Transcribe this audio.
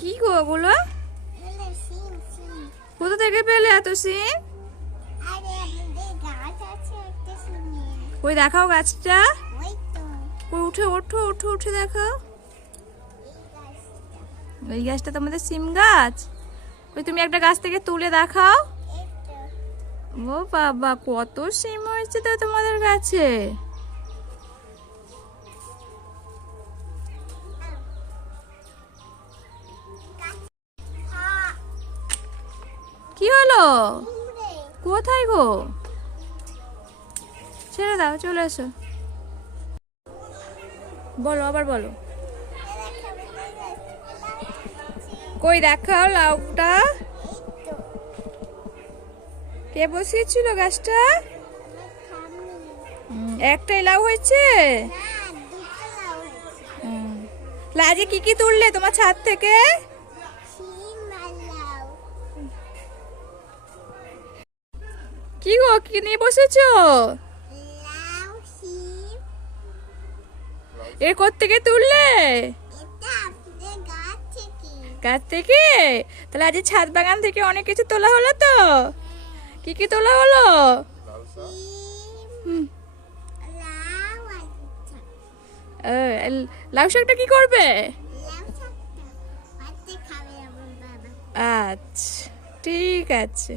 কি গো ওগুলো? কোথা থেকে পেলে এত সিম? ওই দেখাও গাছটা। ওই উঠে ওঠো ওঠো উঠে দেখাও। ওই গাছটা তোমাদের সিম গাছ? ওই তুমি একটা গাছ থেকে তুলে দেখাও। ও বাবা, কত সিম হয়েছে তো তোমাদের গাছে। কি হলো? কোথায় গো? ছেড়ে দাও, চলে এসো। বলো, আবার বলো। কই দেখাও লাউটা। কে বসিয়েছিল গাছটা? একটাই লাউ হয়েছে? আজকে কি কি তুললে তোমার ছাদ থেকে? কি গো, কি নিয়ে বসেছো? এর কোত্থেকে তুললে? গাছ থেকে? তাহলে আজ ছাদ বাগান থেকে অনেক কিছু তোলা হলো তো। কি কি তোলা হলো? লাউ শাকটা কি করবে? আচ্ছা, ঠিক আছে।